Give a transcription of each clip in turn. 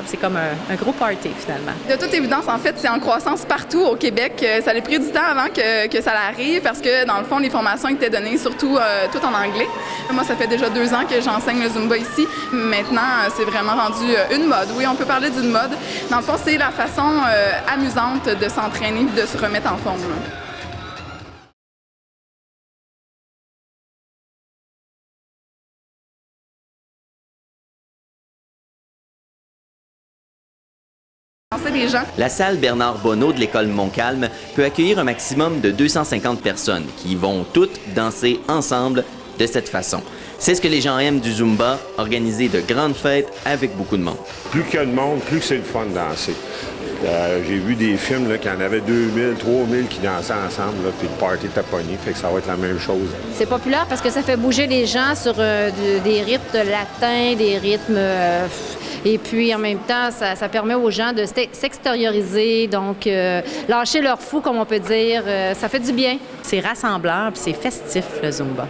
agréable. C'est comme un gros party, finalement. De toute évidence, en fait, c'est en croissance partout au Québec. Ça a pris du temps avant que ça arrive parce que, dans le fond, les formations étaient données surtout tout en anglais. Moi, ça fait déjà 2 ans que j'enseigne le Zumba ici. Maintenant, c'est vraiment rendu une mode. Oui, on peut parler d'une mode. Dans le fond, c'est la façon amusante de s'entraîner et de se remettre en forme. Des gens. La salle Bernard Bonneau de l'école Montcalm peut accueillir un maximum de 250 personnes qui vont toutes danser ensemble de cette façon. C'est ce que les gens aiment du Zumba, organiser de grandes fêtes avec beaucoup de monde. Plus qu'il y a de monde, plus que c'est le fun de danser. J'ai vu des films là, qu'il y en avait 2000, 3000 qui dansaient ensemble, là, puis le party était pogné, fait que ça va être la même chose. C'est populaire parce que ça fait bouger les gens sur des rythmes latins, des rythmes... Et puis, en même temps, ça permet aux gens de s'extérioriser, donc lâcher leur fou, comme on peut dire. Ça fait du bien. C'est rassembleur puis c'est festif, le Zumba.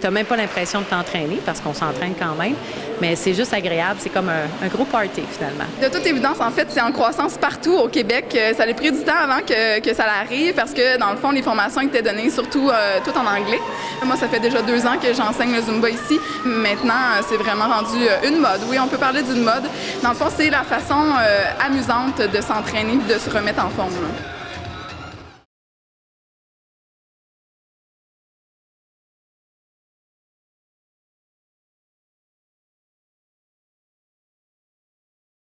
T'as même pas l'impression de t'entraîner parce qu'on s'entraîne quand même, mais c'est juste agréable. C'est comme un gros party, finalement. De toute évidence, en fait, c'est en croissance partout au Québec. Ça a pris du temps avant que ça arrive parce que, dans le fond, les formations étaient données surtout tout en anglais. Moi, ça fait déjà 2 ans que j'enseigne le Zumba ici. Maintenant, c'est vraiment rendu une mode. Oui, on peut parler d'une mode. Dans le fond, c'est la façon amusante de s'entraîner et de se remettre en forme.